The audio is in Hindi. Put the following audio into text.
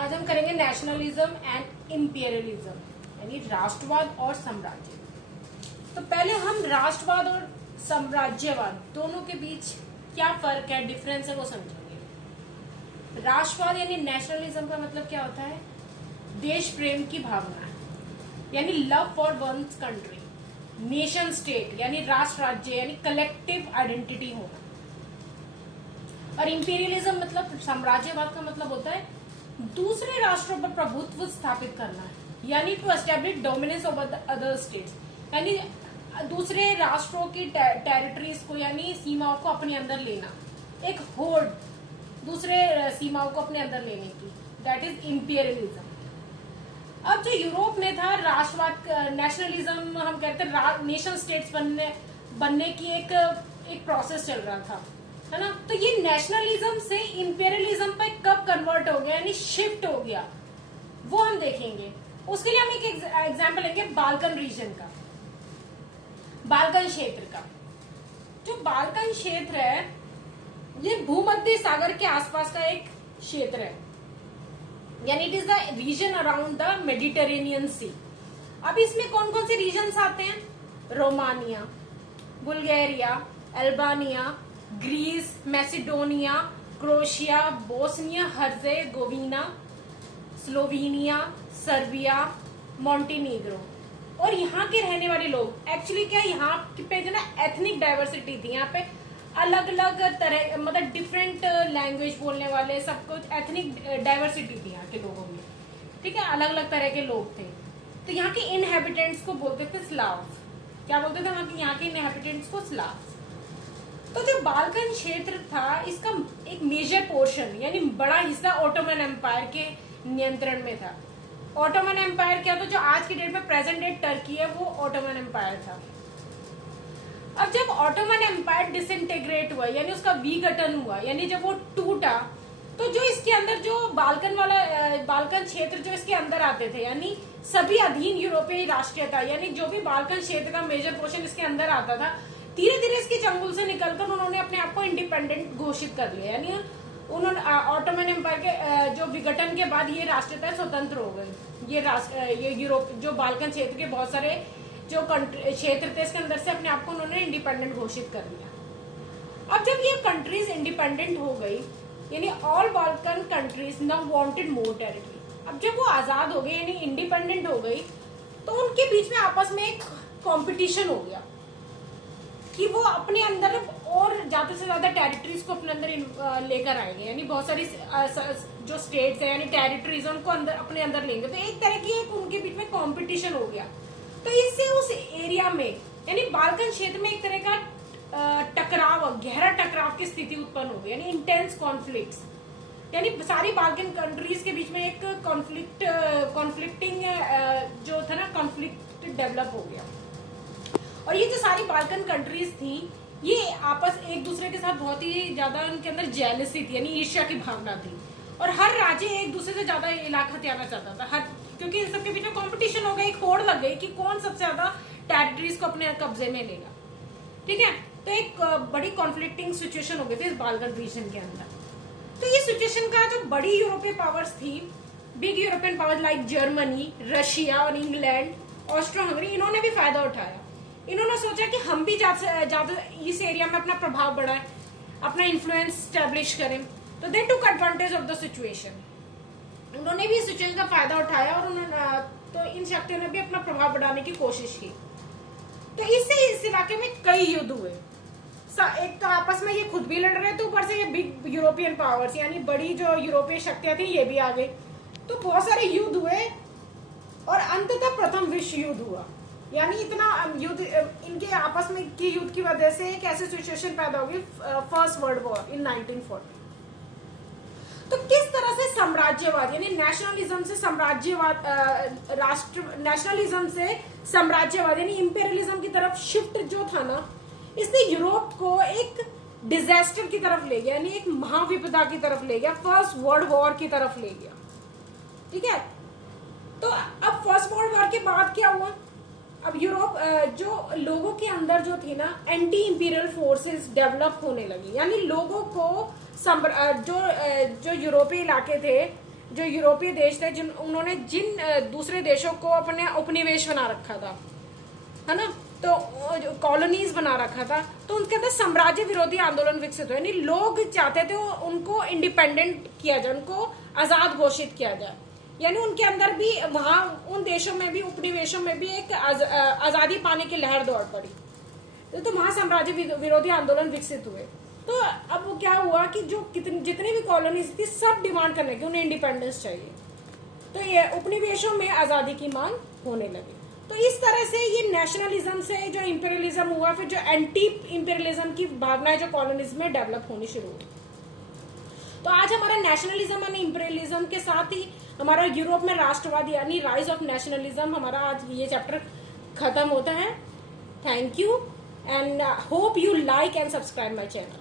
आज हम करेंगे नेशनलिज्म एंड इंपीरियलिज्म यानी राष्ट्रवाद और साम्राज्य। तो पहले हम राष्ट्रवाद और साम्राज्यवाद दोनों के बीच क्या फर्क है, डिफरेंस है, वो समझेंगे। राष्ट्रवाद यानी नेशनलिज्म का मतलब क्या होता है? देश प्रेम की भावना यानी love for one's country. Nation state यानी राष्ट्र राज्य यानी कलेक्टिव आइडेंटिटी होना। और इंपीरियलिज्म मतलब साम्राज्यवाद का मतलब होता है दूसरे राष्ट्रों पर प्रभुत्व स्थापित करना है यानी to establish dominance over the other states, यानी दूसरे राष्ट्रों की टेरिटरीज को यानी सीमाओं को अपने अंदर लेना, एक होड़ दूसरे सीमाओं को अपने अंदर लेने की, दैट इज इंपीरियलिज्म। अब जो यूरोप में था राष्ट्रवाद, नेशनलिज्म हम कहते हैं नेशन स्टेट्स बनने की एक प्रोसेस चल रहा था, है ना। तो ये नेशनलिज्म से इंपीरियलिज्म पे कब कन्वर्ट हो गया यानी शिफ्ट हो गया, वो हम देखेंगे। उसके लिए हम एक एग्जांपल लेंगे बाल्कन रीजन का, बाल्कन क्षेत्र का। जो बाल्कन क्षेत्र है ये भूमध्य सागर के आसपास का एक क्षेत्र है, यानी it is the region around the Mediterranean sea. अब इसमें कौन कौन से रीजन्स आते हैं? Romania, Bulgaria, Albania, Greece, Macedonia, Croatia, Bosnia Herzegovina, Slovenia, Serbia, Montenegro. और यहाँ के रहने वाले लोग एक्चुअली क्या, यहाँ पे जो ना एथनिक डाइवर्सिटी थी, यहाँ पे अलग अलग तरह मतलब डिफरेंट लैंग्वेज बोलने वाले, सब कुछ एथनिक डाइवर्सिटी थी यहाँ के लोगों में, ठीक है, अलग अलग तरह के लोग थे। तो यहाँ के इनहेबिटेंट्स को बोलते थे स्लाव। क्या बोलते थे यहाँ के इनहेबिटेंट्स को? स्लाव। तो जो बाल्कन क्षेत्र था इसका एक मेजर पोर्शन यानी बड़ा हिस्सा ऑटोमन एम्पायर के नियंत्रण में था। ऑटोमन एम्पायर क्या था? जो आज की डेट में प्रेजेंट डे टर्की है वो ऑटोमन एम्पायर था। अब जब ऑटोमन एम्पायर डिसइंटीग्रेट हुआ यानी उसका विघटन हुआ यानी जब वो टूटा, तो जो इसके अंदर जो बाल्कन क्षेत्र जो इसके अंदर आते थे यानी सभी अधीन यूरोपीय राष्ट्रीयता यानी जो भी बाल्कन क्षेत्र का मेजर पोर्शन इसके अंदर आता था, धीरे धीरे इसके चंगुल से निकलकर उन्होंने अपने आप को इंडिपेंडेंट घोषित कर लिया। यानी उन्होंने ऑटोमन एम्पायर के जो विघटन के बाद ये राष्ट्रीयता स्वतंत्र हो गई। ये यूरोप जो बाल्कन क्षेत्र के बहुत सारे जो क्षेत्र थे इसके अंदर से अपने आप को उन्होंने इंडिपेंडेंट घोषित कर लिया। अब जब ये कंट्रीज इंडिपेंडेंट हो गई यानी all Balkan countries now wanted more territory. अब जब वो आजाद हो गई यानी इंडिपेंडेंट हो गई, तो उनके बीच में आपस में एक कॉम्पिटिशन हो गया कि वो अपने अंदर और ज्यादा से ज्यादा टेरिटरीज को अपने अंदर लेकर आएंगे, यानी बहुत सारी जो स्टेट्स है यानी टेरिटरीज उनको अपने अंदर लेंगे। तो एक तरह की उनके बीच में कंपटीशन हो गया। तो इससे उस एरिया में यानी बाल्कन क्षेत्र में एक तरह का टकराव, गहरा टकराव की स्थिति उत्पन्न हो गई यानी इंटेंस कॉन्फ्लिक्ट्स, यानी सारी बाल्कन कंट्रीज के बीच में एक कॉन्फ्लिक्टिंग जो था ना कॉन्फ्लिक्ट डेवलप हो गया। और ये जो सारी बाल्कन कंट्रीज थी ये आपस एक दूसरे के साथ बहुत ही ज्यादा उनके अंदर जेलसी थी यानी ईर्ष्या की भावना थी, और हर राज्य एक दूसरे से ज्यादा इलाका हथियाना चाहता था, क्योंकि इन सबके बीच में कंपटीशन हो गया, एक होड़ लग गई कि कौन सबसे ज्यादा टेरिटरीज को अपने कब्जे में लेगा, ठीक है। तो एक बड़ी कॉन्फ्लिक्टिंग सिचुएशन हो गई थी इस बाल्कन रीजन के अंदर। तो ये सिचुएशन का जो बड़ी यूरोपीय पावर्स थी, big European powers like Germany, Russia और इंग्लैंड, ऑस्ट्रो हंगरी, इन्होंने भी फायदा उठाया। इन्होंने सोचा कि हम भी ज्यादा इस एरिया में अपना प्रभाव बढ़ाएं, अपना इन्फ्लुएंस स्टैब्लिश करें। तो they took advantage of the situation. उन्होंने भी इस सिचुएशन का फायदा उठाया और उन्होंने तो इन शक्तियों ने भी अपना प्रभाव बढ़ाने की कोशिश की। तो इससे इस इलाके में कई युद्ध हुए। एक तो आपस में ये खुद भी लड़ रहे थे, ऊपर से ये बिग यूरोपियन पावर्स यानी बड़ी जो यूरोपीय शक्तियां थी ये भी आ गई। तो बहुत सारे युद्ध हुए और अंततः प्रथम विश्व युद्ध हुआ। यानी इतना युद्ध इनके आपस में की युद्ध की वजह से एक ऐसी सिचुएशन पैदा होगी, फर्स्ट वर्ल्ड वॉर इन 1940। तो किस तरह से साम्राज्यवाद यानी नेशनलिज्म से साम्राज्यवाद, नेशनलिज्म से साम्राज्यवाद यानी इंपीरियलिज्म की तरफ शिफ्ट जो था ना, इसने यूरोप को एक डिजास्टर की तरफ ले गया यानी एक महाविपदा की तरफ ले गया, फर्स्ट वर्ल्ड वॉर की तरफ ले गया, ठीक है। तो अब फर्स्ट वर्ल्ड वॉर के बाद क्या हुआ? अब यूरोप जो लोगों के अंदर जो थी ना एंटी इंपीरियल फोर्सेस डेवलप होने लगी, यानी लोगों को जो यूरोपीय इलाके थे जो यूरोपीय देश थे उन्होंने जिन दूसरे देशों को अपने उपनिवेश बना रखा था, है ना, तो कॉलोनीज बना रखा था, तो उनके अंदर साम्राज्य विरोधी आंदोलन विकसित हुए। यानी लोग चाहते थे उनको इंडिपेंडेंट किया जाए, उनको आजाद घोषित किया जाए। यानी उनके अंदर भी वहां उन देशों में भी, उपनिवेशों में भी एक आजादी पाने की लहर दौड़ पड़ी। तो वहां साम्राज्य विरोधी आंदोलन विकसित हुए। तो अब वो क्या हुआ कि जो जितनी भी कॉलोनीज थी सब डिमांड करने की उन्हें इंडिपेंडेंस चाहिए, तो ये उपनिवेशों में आजादी की मांग होने लगी। तो इस तरह से ये नेशनलिज्म से जो इंपीरियलिज्म हुआ, फिर जो एंटी इंपीरियलिज्म की भावना है जो कॉलोनीज में डेवलप होनी शुरू हुई। तो आज हमारा नेशनलिज्म एंड इंपीरियलिज्म के साथ ही हमारा यूरोप में राष्ट्रवाद यानी राइज ऑफ नेशनलिज्म, हमारा आज ये चैप्टर खत्म होता है। Thank you and hope you like and subscribe my channel.